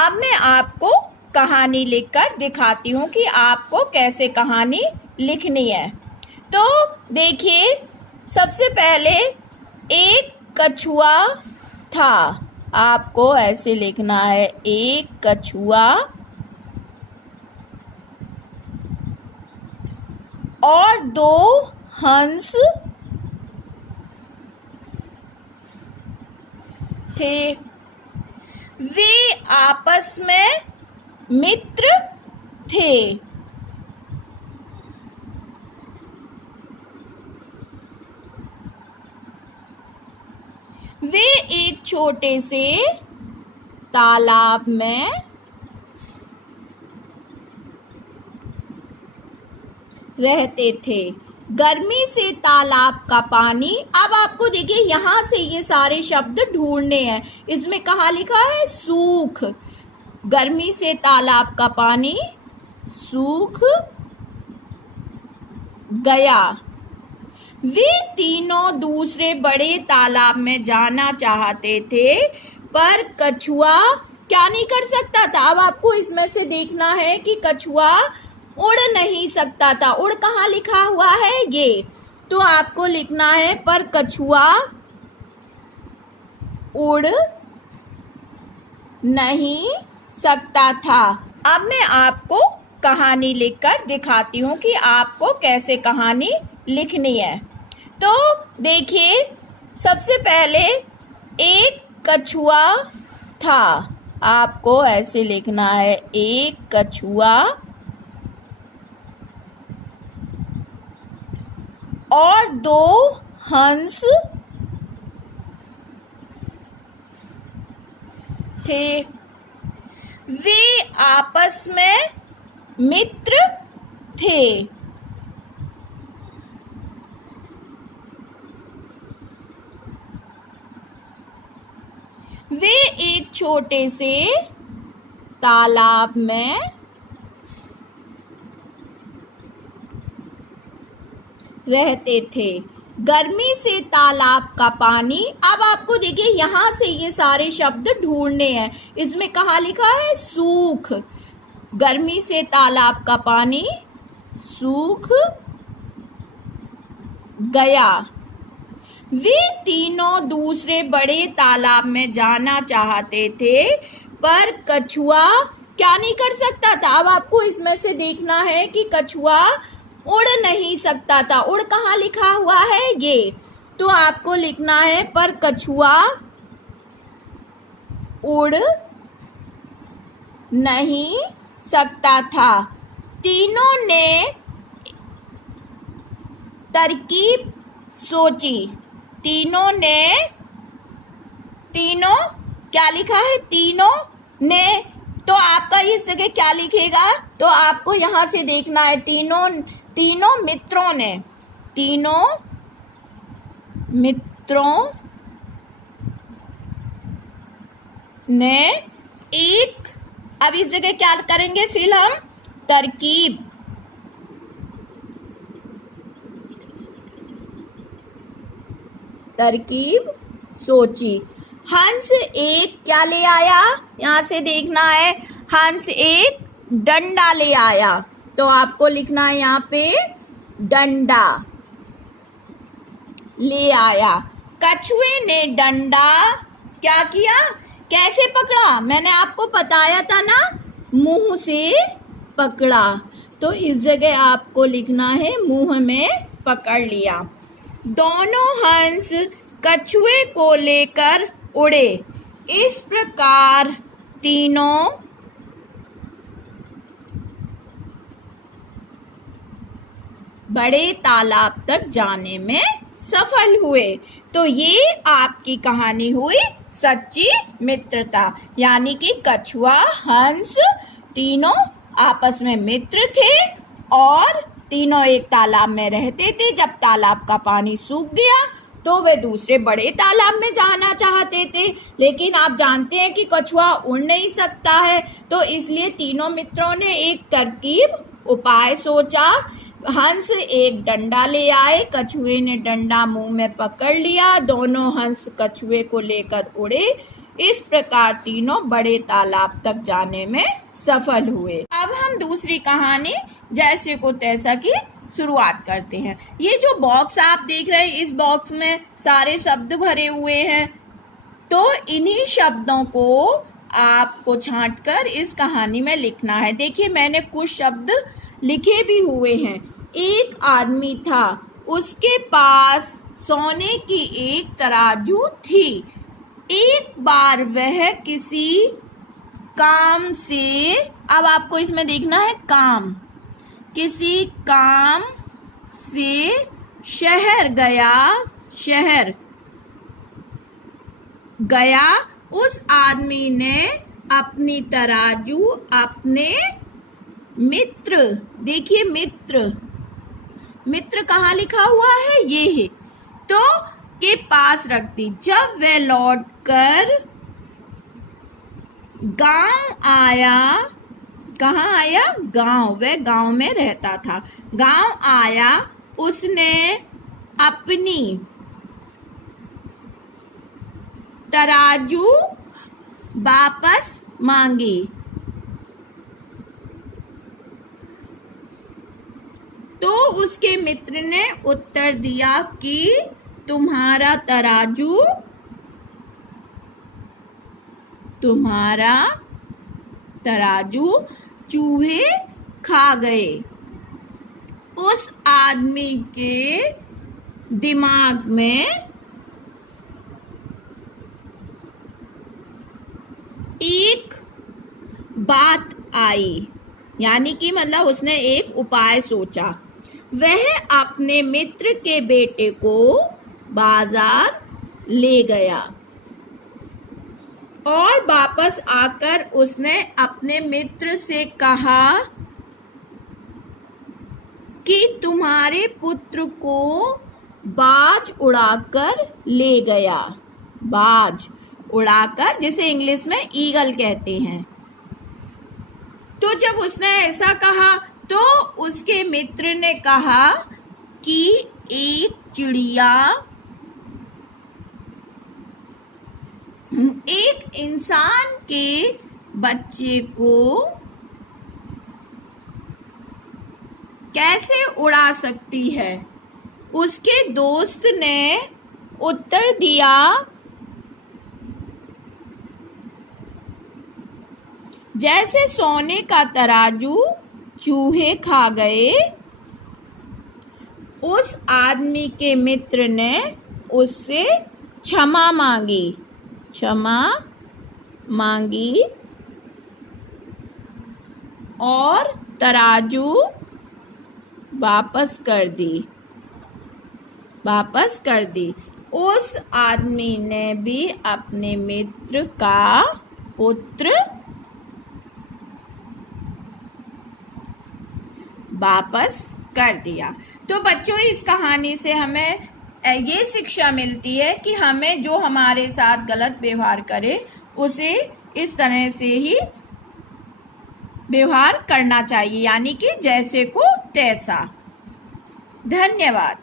अब मैं आपको कहानी लिखकर दिखाती हूँ कि आपको कैसे कहानी लिखनी है। तो देखिए, सबसे पहले एक कछुआ था। आपको ऐसे लिखना है, एक कछुआ और दो हंस थे। वे आपस में मित्र थे। वे एक छोटे से तालाब में रहते थे। गर्मी से तालाब का पानी, अब आपको देखिए यहाँ से ये सारे शब्द ढूंढने हैं। इसमें कहाँ लिखा है? सूख। गर्मी से तालाब का पानी सूख गया। वे तीनों दूसरे बड़े तालाब में जाना चाहते थे, पर कछुआ क्या नहीं कर सकता था। अब आपको इसमें से देखना है कि कछुआ उड़ नहीं सकता था। उड़ कहाँ लिखा हुआ है? ये तो आपको लिखना है, पर कछुआ उड़ नहीं सकता था। अब मैं आपको कहानी लिखकर दिखाती हूँ कि आपको कैसे कहानी लिखनी है। तो देखिए, सबसे पहले एक कछुआ था। आपको ऐसे लिखना है, एक कछुआ और दो हंस थे। वे आपस में मित्र थे। वे एक छोटे से तालाब में रहते थे। गर्मी से तालाब का पानी, अब आपको देखिए यहाँ से ये सारे शब्द ढूंढने हैं। इसमें कहाँ लिखा है? सूख। गर्मी से तालाब का पानी सूख गया। वे तीनों दूसरे बड़े तालाब में जाना चाहते थे, पर कछुआ क्या नहीं कर सकता था। अब आपको इसमें से देखना है कि कछुआ उड़ नहीं सकता था। उड़ कहाँ लिखा हुआ है? ये तो आपको लिखना है, पर कछुआ उड़ नहीं सकता था। तीनों ने तरकीब सोची। तीनों क्या लिखा है? तीनों ने, तो आपका इस जगह क्या लिखेगा? तो आपको यहाँ से देखना है, तीनों मित्रों ने एक, अब इस जगह क्या करेंगे फिर हम? तरकीब सोची। हंस एक क्या ले आया? यहाँ से देखना है, हंस एक डंडा ले आया। तो आपको लिखना है यहाँ पे, डंडा ले आया। कछुए ने डंडा क्या किया? कैसे पकड़ा? मैंने आपको बताया था ना, मुंह से पकड़ा। तो इस जगह आपको लिखना है, मुंह में पकड़ लिया। दोनों हंस कछुए को लेकर उड़े। इस प्रकार तीनों बड़े तालाब तक जाने में सफल हुए। तो ये आपकी कहानी हुई सच्ची मित्रता, यानी कि कछुआ, हंस तीनों आपस में मित्र थे और तीनों एक तालाब में रहते थे। जब तालाब का पानी सूख गया तो वे दूसरे बड़े तालाब में जाना चाहते थे, लेकिन आप जानते हैं कि कछुआ उड़ नहीं सकता है, तो इसलिए तीनों मित्रों ने एक तरकीब उपाय सोचा। हंस एक डंडा ले आए, कछुए ने डंडा मुंह में पकड़ लिया, दोनों हंस कछुए को लेकर उड़े। इस प्रकार तीनों बड़े तालाब तक जाने में सफल हुए। अब हम दूसरी कहानी जैसे को तैसा की शुरुआत करते हैं। ये जो बॉक्स आप देख रहे हैं, इस बॉक्स में सारे शब्द भरे हुए हैं। तो इन्हीं शब्दों को आपको छांटकर इस कहानी में लिखना है। देखिए मैंने कुछ शब्द लिखे भी हुए हैं। एक आदमी था, उसके पास सोने की एक तराजू थी। एक बार वह किसी काम से, अब आपको इसमें देखना है काम, किसी काम से शहर गया। उस आदमी ने अपनी तराजू अपने मित्र, देखिए मित्र कहाँ लिखा हुआ है, ये है, तो के पास रख दी। जब वह लौटकर गांव आया, कहाँ आया, गांव, वह गांव में रहता था। गांव आया, उसने अपनी तराजू वापस मांगी। तो उसके मित्र ने उत्तर दिया कि तुम्हारा तराजू चूहे खा गए। उस आदमी के दिमाग में एक बात आई, यानी कि मतलब उसने एक उपाय सोचा। वह अपने मित्र के बेटे को बाजार ले गया और वापस आकर उसने अपने मित्र से कहा कि तुम्हारे पुत्र को बाज उड़ाकर ले गया। बाज उड़ाकर, जिसे इंग्लिश में ईगल कहते हैं। तो जब उसने ऐसा कहा तो उसके मित्र ने कहा कि एक चिड़िया एक इंसान के बच्चे को कैसे उड़ा सकती है। उसके दोस्त ने उत्तर दिया, जैसे सोने का तराजू चूहे खा गए। उस आदमी के मित्र ने उससे क्षमा मांगी और तराजू वापस कर दी। उस आदमी ने भी अपने मित्र का पुत्र वापस कर दिया। तो बच्चों, इस कहानी से हमें ये शिक्षा मिलती है कि हमें जो हमारे साथ गलत व्यवहार करे उसे इस तरह से ही व्यवहार करना चाहिए, यानी कि जैसे को तैसा। धन्यवाद।